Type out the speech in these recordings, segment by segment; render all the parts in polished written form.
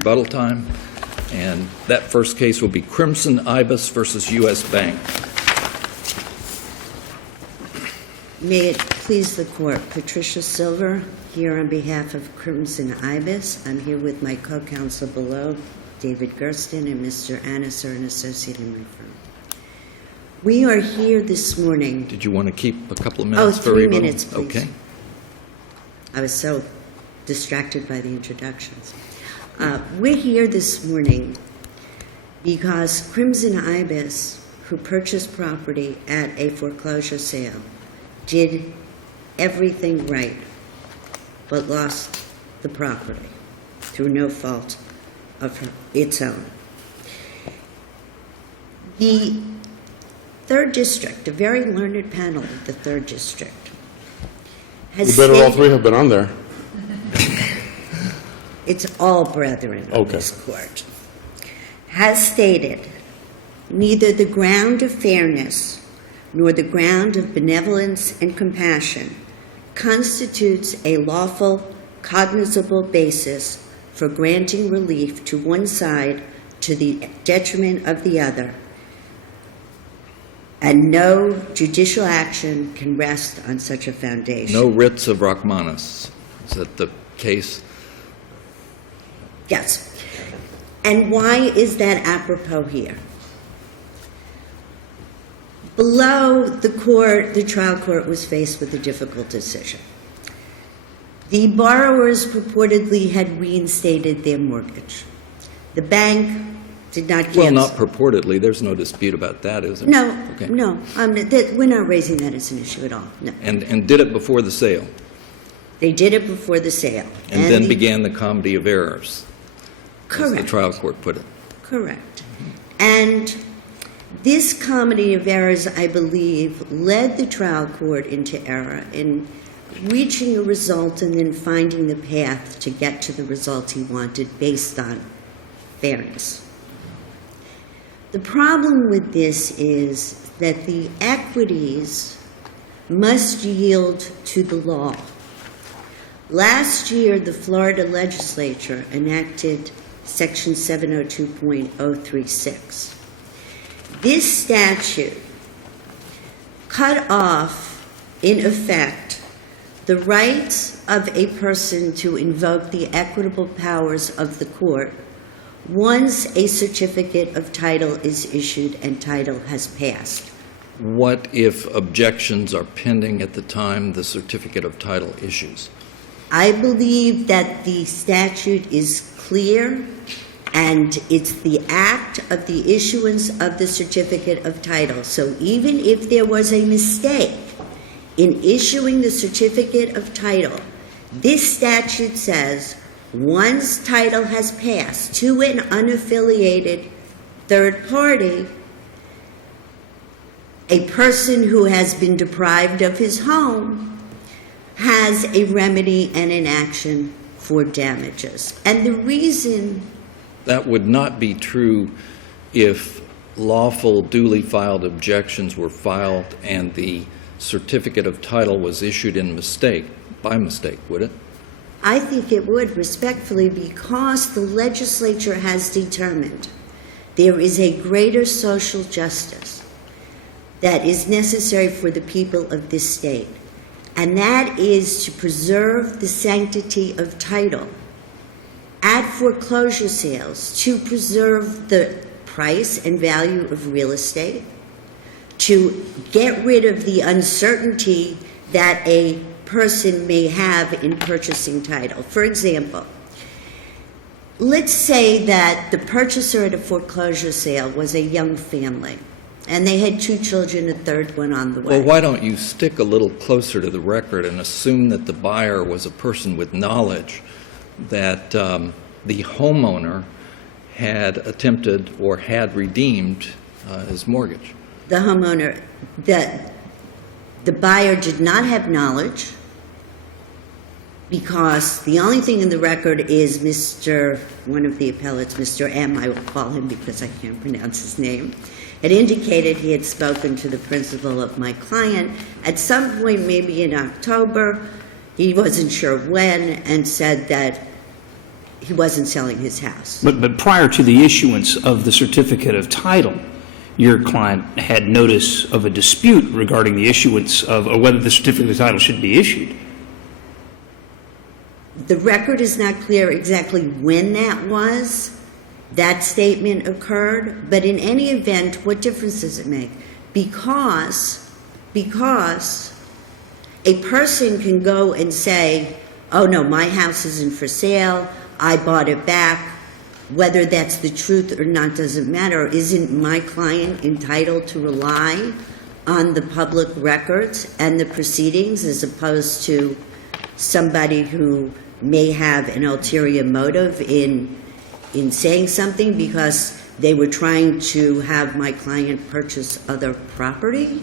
rebuttal time. And that first case will be Crimson Ibis versus U.S. Bank. May it please the Court, Patricia Silver, here on behalf of Crimson Ibis. I'm here with my co-counsel below, David Gersten, and Mr. Anniser, an associate in my firm. We are here this morning. Did you want to keep a couple of minutes for rebuttal? 3 minutes, please. Okay. I was so distracted by the introductions. We're here this morning because Crimson Ibis, who purchased property at a foreclosure sale, did everything right, but lost the property through no fault of its own. The Third District, a very learned panel of the Third District, has You better all three have been on there. It's all brethren of Okay. this court, has stated neither the ground of fairness nor the ground of benevolence and compassion constitutes a lawful, cognizable basis for granting relief to one side to the detriment of the other, and no judicial action can rest on such a foundation. No writs of Rachmanis. Is that the case? Yes. And why is that apropos here? Below the court, the trial court was faced with a difficult decision. The borrowers purportedly had reinstated their mortgage. The bank did not cancel. Well, not purportedly. There's no dispute about that, is there? No, Okay. no. We're not raising that as an issue at all. No. And did it before the sale, They did it before the sale. and then began the comedy of errors, as the Correct. trial court put it. Correct. And this comedy of errors, I believe, led the trial court into error in reaching a result and then finding the path to get to the result he wanted based on fairness. The problem with this is that the equities must yield to the law. Last year, the Florida legislature enacted Section 702.036. This statute cut off, in effect, the rights of a person to invoke the equitable powers of the court once a certificate of title is issued and title has passed. What if objections are pending at the time the certificate of title issues? I believe that the statute is clear, and it's the act of the issuance of the certificate of title. So even if there was a mistake in issuing the certificate of title, this statute says once title has passed to an unaffiliated third party, a person who has been deprived of his home has a remedy and an action for damages. And the reason That would not be true if lawful, duly filed objections were filed and the certificate of title was issued by mistake, would it? I think it would, respectfully, because the legislature has determined there is a greater social justice that is necessary for the people of this state, and that is to preserve the sanctity of title at foreclosure sales, to preserve the price and value of real estate, to get rid of the uncertainty that a person may have in purchasing title. For example, let's say that the purchaser at a foreclosure sale was a young family, and they had 2 children, a third one on the way. Well, why don't you stick a little closer to the record and assume that the buyer was a person with knowledge that the homeowner had attempted or had redeemed his mortgage? The homeowner, the buyer did not have knowledge, because the only thing in the record is one of the appellates, Mr. M, I will call him because I can't pronounce his name, had indicated he had spoken to the principal of my client at some point, maybe in October, he wasn't sure when, and said that he wasn't selling his house. But prior to the issuance of the certificate of title, your client had notice of a dispute regarding the issuance of, or whether the certificate of title should be issued. The record is not clear exactly when that statement occurred, but in any event, what difference does it make? Because a person can go and say, oh no, my house isn't for sale, I bought it back. Whether that's the truth or not doesn't matter. Isn't my client entitled to rely on the public records and the proceedings as opposed to somebody who may have an ulterior motive in saying something because they were trying to have my client purchase other property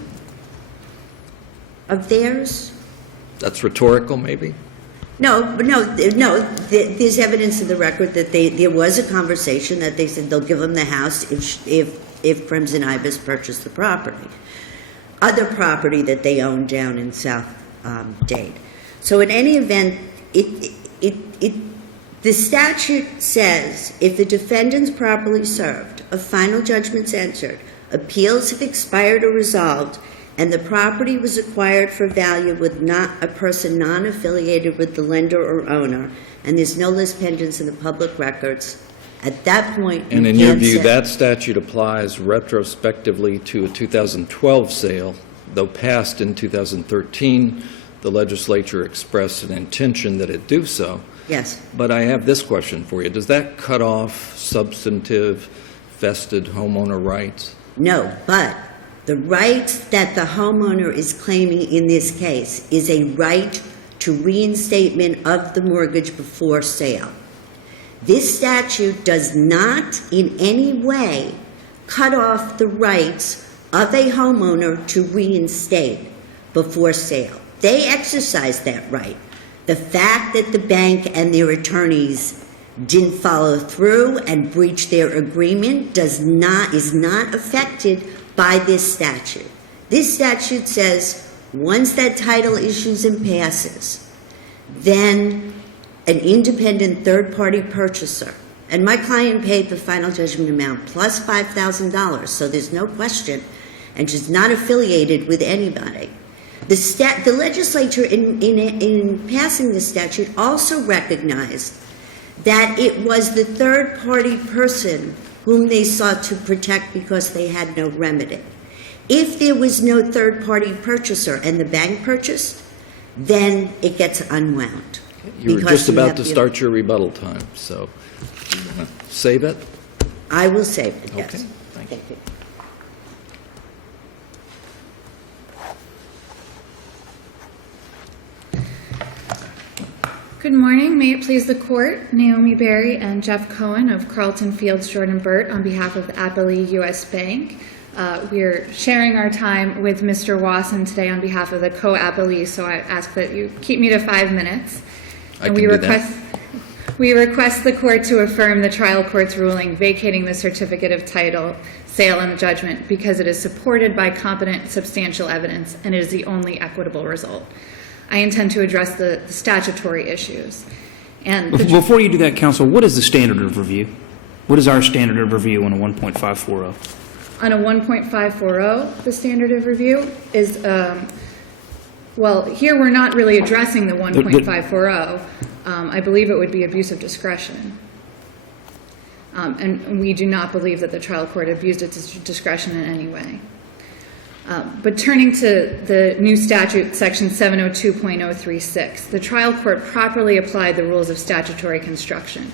of theirs? That's rhetorical, maybe? No. There's evidence in the record that there was a conversation that they said they'll give them the house if Crimson Ibis purchased the property, other property that they own down in South Dade. So in any event, the statute says if the defendant's properly served, a final judgment's entered, appeals have expired or resolved, and the property was acquired for value with not a person non-affiliated with the lender or owner, and there's no list pendants in the public records, at that point, And in your view, that statute applies retrospectively to a 2012 sale, though passed in 2013, the legislature expressed an intention that it do so. Yes. But I have this question for you. Does that cut off substantive vested homeowner rights? No, but the right that the homeowner is claiming in this case is a right to reinstatement of the mortgage before sale. This statute does not in any way cut off the rights of a homeowner to reinstate before sale. They exercise that right. The fact that the bank and their attorneys didn't follow through and breach their agreement is not affected by this statute. This statute says once that title issues and passes, then an independent third-party purchaser, and my client paid the final judgment amount plus $5,000, so there's no question, and she's not affiliated with anybody. The legislature, in passing the statute, also recognized that it was the third-party person whom they sought to protect because they had no remedy. If there was no third-party purchaser and the bank purchased, then it gets unwound. You were just about to start your rebuttal time, so you wanna save it? I will save it, yes. Okay, thank you. Good morning. May it please the Court, Naomi Berry and Jeff Cohen of Carlton Fields Jordan Burt on behalf of the Appellee U.S. Bank. We're sharing our time with Mr. Wasson today on behalf of the co-appellee, so I ask that you keep me to 5 minutes. I can do that. We request the Court to affirm the trial court's ruling vacating the certificate of title, sale, and judgment because it is supported by competent, substantial evidence and it is the only equitable result. I intend to address the statutory issues. And Before you do that, counsel, what is the standard of review? What is our standard of review on a 1.540? on a 1.540, the standard of review is, well, here we're not really addressing the 1.540. I believe it would be abuse of discretion. And we do not believe that the trial court abused its discretion in any way. But turning to the new statute, section 702.036, the trial court properly applied the rules of statutory construction.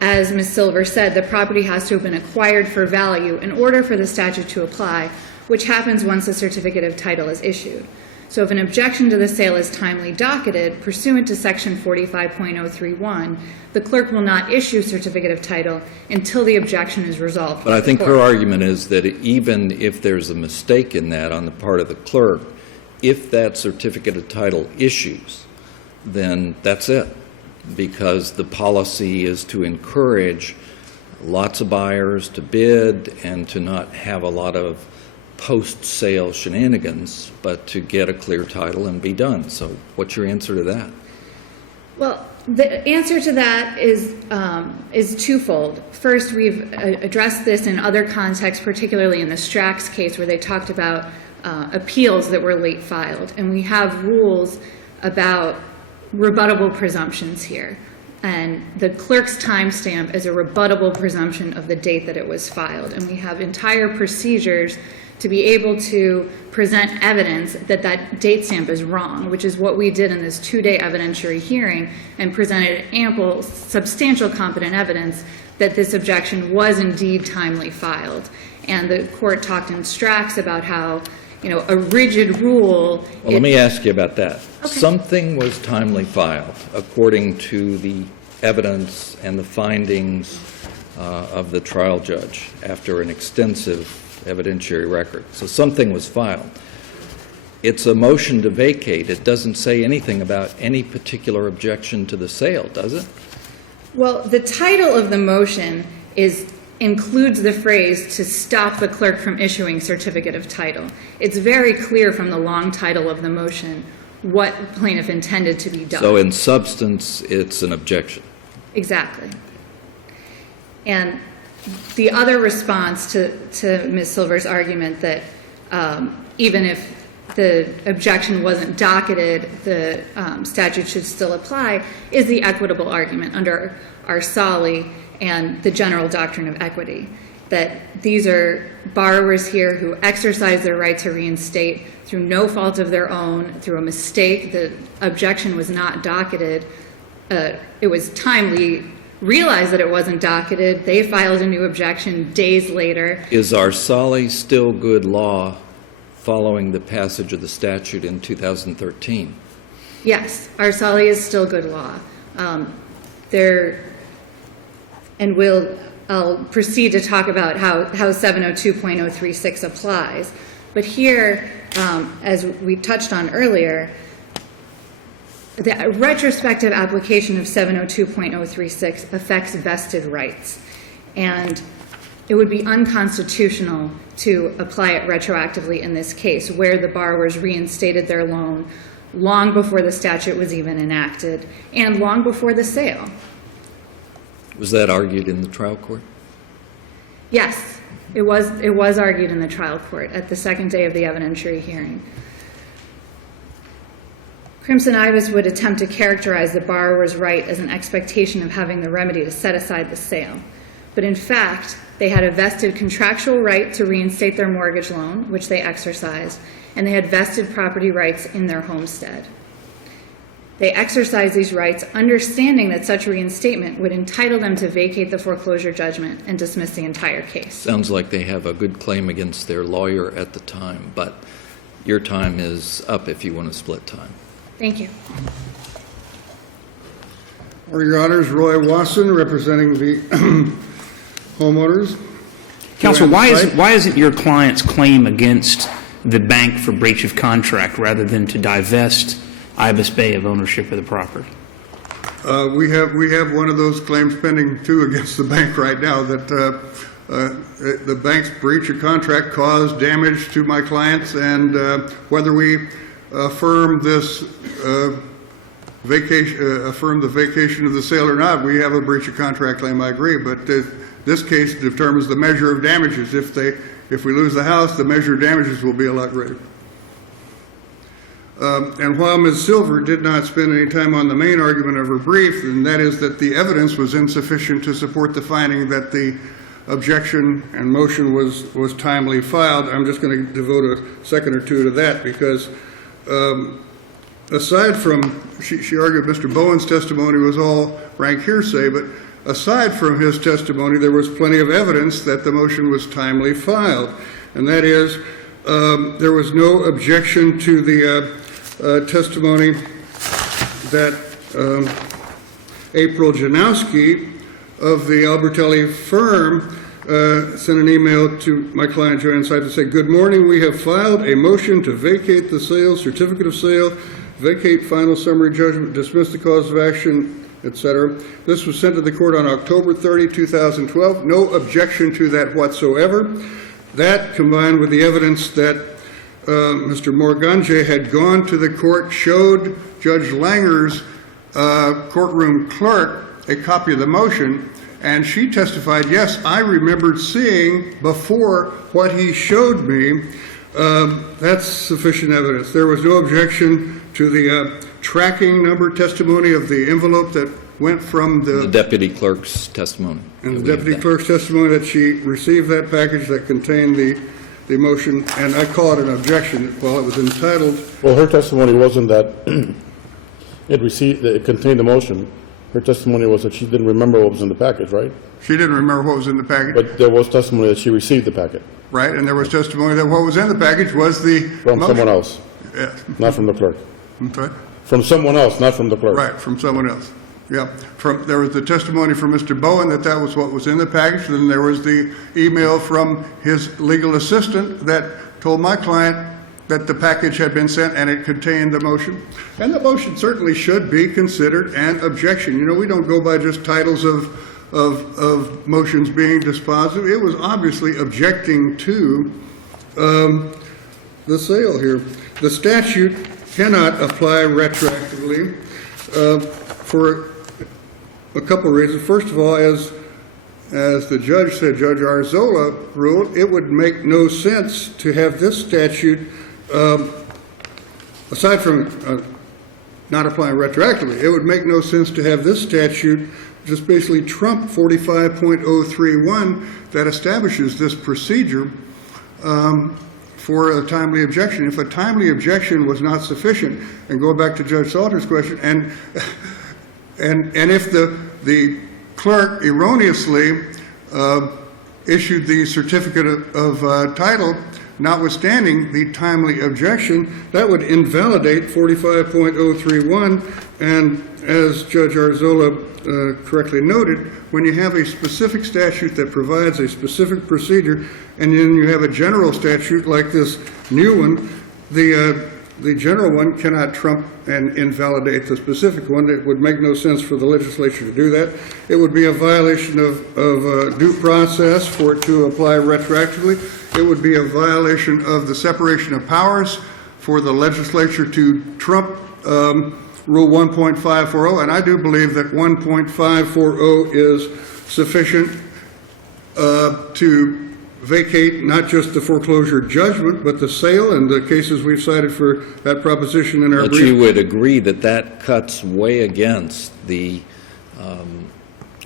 As Ms. Silver said, the property has to have been acquired for value in order for the statute to apply, which happens once a certificate of title is issued. So if an objection to the sale is timely docketed, pursuant to section 45.031, the clerk will not issue certificate of title until the objection is resolved. But I think her argument is that even if there's a mistake in that on the part of the clerk, if that certificate of title issues, then that's it, because the policy is to encourage lots of buyers to bid and to not have a lot of post-sale shenanigans, but to get a clear title and be done. So what's your answer to that? Well, the answer to that is twofold. First, we've addressed this in other contexts, particularly in the Strax case, where they talked about appeals that were late filed. And we have rules about rebuttable presumptions here. And the clerk's timestamp is a rebuttable presumption of the date that it was filed. And we have entire procedures to be able to present evidence that that date stamp is wrong, which is what we did in this 2-day evidentiary hearing, and presented ample, substantial competent evidence that this objection was indeed timely filed. And the court talked in Strax about how, you know, a rigid rule... Well, let me ask you about that. Okay. Something was timely filed according to the evidence and the findings of the trial judge after an extensive evidentiary record. So something was filed. It's a motion to vacate. It doesn't say anything about any particular objection to the sale, does it? Well, the title of the motion includes the phrase to stop the clerk from issuing certificate of title. It's very clear from the long title of the motion what plaintiff intended to be done. So in substance, it's an objection. Exactly. And the other response to Ms. Silver's argument that even if the objection wasn't docketed, the statute should still apply, is the equitable argument under Arsali and the general doctrine of equity, that these are borrowers here who exercise their right to reinstate through no fault of their own, through a mistake. The objection was not docketed. It was timely realized that it wasn't docketed. They filed a new objection days later. Is Arsali still good law following the passage of the statute in 2013? Yes, Arsali is still good law. I'll proceed to talk about how 702.036 applies. But here, as we touched on earlier, the retrospective application of 702.036 affects vested rights. And it would be unconstitutional to apply it retroactively in this case, where the borrowers reinstated their loan long before the statute was even enacted and long before the sale. Was that argued in the trial court? Yes, it was argued in the trial court at the second day of the evidentiary hearing. Crimson Ibis would attempt to characterize the borrower's right as an expectation of having the remedy to set aside the sale. But in fact, they had a vested contractual right to reinstate their mortgage loan, which they exercised, and they had vested property rights in their homestead. They exercised these rights understanding that such reinstatement would entitle them to vacate the foreclosure judgment and dismiss the entire case. Sounds like they have a good claim against their lawyer at the time, but your time is up if you want to split time. Thank you. Your Honors, Roy Wasson, representing the homeowners. Counsel, why isn't your client's claim against the bank for breach of contract rather than to divest Ibis Bay of ownership of the property? We have one of those claims pending, too, against the bank right now, that the bank's breach of contract caused damage to my clients, and whether we affirm this affirm the vacation of the sale or not, we have a breach of contract claim, I agree, but this case determines the measure of damages. If we lose the house, the measure of damages will be a lot greater. And while Ms. Silver did not spend any time on the main argument of her brief, and that is that the evidence was insufficient to support the finding that the objection and motion was timely filed, I'm just going to devote a second or two to that, because aside from, she argued Mr. Bowen's testimony was all rank hearsay, but aside from his testimony, there was plenty of evidence that the motion was timely filed. And that is, there was no objection to the testimony that April Janowski of the Albertelli firm sent an email to my client Joanne Seid to say, "Good morning, we have filed a motion to vacate the sale, certificate of sale, vacate final summary judgment, dismiss the cause of action, etc." This was sent to the court on October 30, 2012. No objection to that whatsoever. That, combined with the evidence that Mr. Morganje had gone to the court, showed Judge Langer's courtroom clerk a copy of the motion, and she testified, yes, I remembered seeing before what he showed me. That's sufficient evidence. There was no objection to the tracking number testimony of the envelope that went from The deputy clerk's testimony. and the deputy clerk's testimony that she received that package that contained the motion, and I call it an objection while it was entitled. Well, her testimony wasn't that it contained the motion. Her testimony was that she didn't remember what was in the package, right? She didn't remember what was in the package, But there was testimony that she received the packet right? And there was testimony that what was in the package was the from motion. someone else, Yes. not from the clerk. I'm sorry? From someone else, not from the clerk. Right, from someone else. Yeah. There was the testimony from Mr. Bowen that was what was in the package. Then there was the email from his legal assistant that told my client that the package had been sent and it contained the motion. And the motion certainly should be considered an objection. You know, we don't go by just titles of motions being dispositive. It was obviously objecting to the sale here. The statute cannot apply retroactively for a couple of reasons. First of all, as the judge said, Judge Arzola ruled, it would make no sense to have this statute, aside from not applying retroactively, it would make no sense to have this statute just basically trump 45.031 that establishes this procedure for a timely objection. If a timely objection was not sufficient, and go back to Judge Salter's question, and if the clerk erroneously issued the certificate of title, notwithstanding the timely objection, that would invalidate 45.031. And as Judge Arzola correctly noted, when you have a specific statute that provides a specific procedure, and then you have a general statute like this new one, the general one cannot trump and invalidate the specific one. It would make no sense for the legislature to do that. It would be a violation of due process for it to apply retroactively. It would be a violation of the separation of powers for the legislature to trump Rule 1.540, and I do believe that 1.540 is sufficient to vacate not just the foreclosure judgment, but the sale, and the cases we've cited for that proposition in our But brief. you would agree that that cuts way against the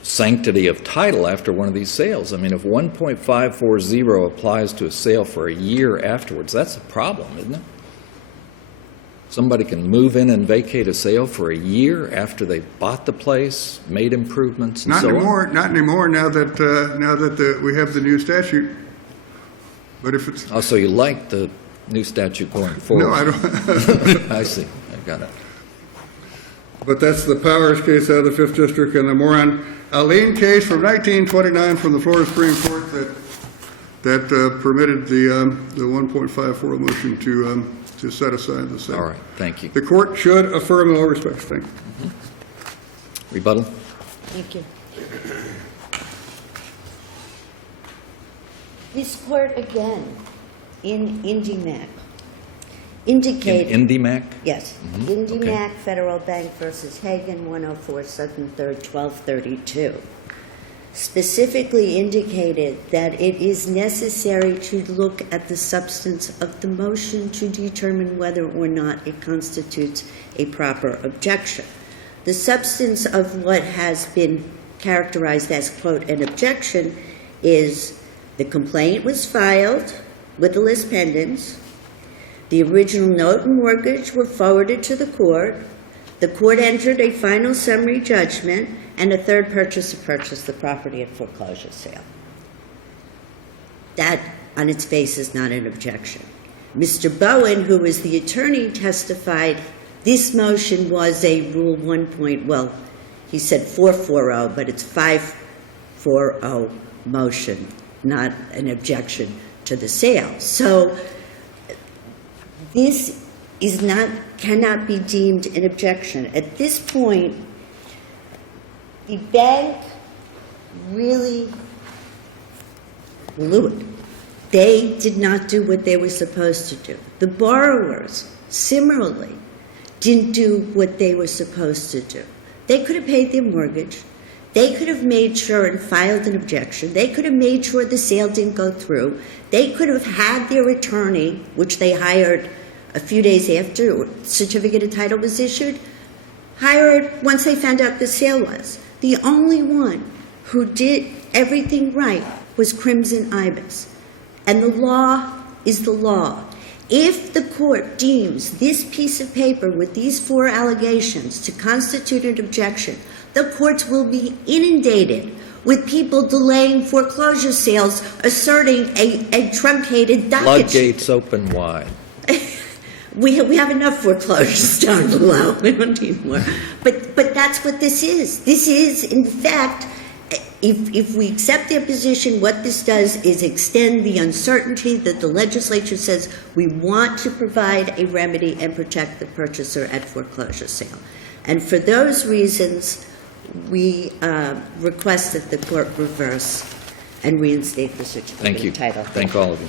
sanctity of title after one of these sales. I mean, if 1.540 applies to a sale for a year afterwards, that's a problem, isn't it? Somebody can move in and vacate a sale for a year after they've bought the place, made improvements, and Not so on? anymore, not anymore, now that we have the new statute. But if it's, Oh, so you like the new statute going forward? no, I don't. I see. I got it. But that's the Powers case out of the 5th District, and the Moran Aline case from 1929 from the Florida Supreme Court that permitted the 1.54 motion to set aside the sale. All right. Thank you. The court should affirm in all respects. Thank you. Rebuttal? Thank you. This court again, in IndyMac, indicated... IndyMac? Yes. IndyMac Federal Bank versus Hagan, 104 Southern 3rd, 1232, specifically indicated that it is necessary to look at the substance of the motion to determine whether or not it constitutes a proper objection. The substance of what has been characterized as, quote, an objection is the complaint was filed with the lis pendens, the original note and mortgage were forwarded to the court entered a final summary judgment, and a third purchaser purchased the property at foreclosure sale. That, on its face, is not an objection. Mr. Bowen, who was the attorney, testified this motion was a Rule 1. Well, he said 440, but it's 540 motion, not an objection to the sale. So this cannot be deemed an objection. At this point, the bank really blew it. They did not do what they were supposed to do. The borrowers, similarly, didn't do what they were supposed to do. They could have paid their mortgage. They could have made sure and filed an objection. They could have made sure the sale didn't go through. They could have had their attorney, which they hired a few days after certificate of title was issued, hired once they found out the sale was. The only one who did everything right was Crimson Ibis. And the law is the law. If the court deems this piece of paper with these 4 allegations to constitute an objection, the courts will be inundated with people delaying foreclosure sales, asserting a truncated docket. Floodgates open wide. We have enough foreclosures down below. We don't need more. But that's what this is. This is, in fact, if we accept their position, what this does is extend the uncertainty that the legislature says we want to provide a remedy and protect the purchaser at foreclosure sale. And for those reasons, we request that the court reverse and reinstate the certificate Thank you. of title. Thank all of you.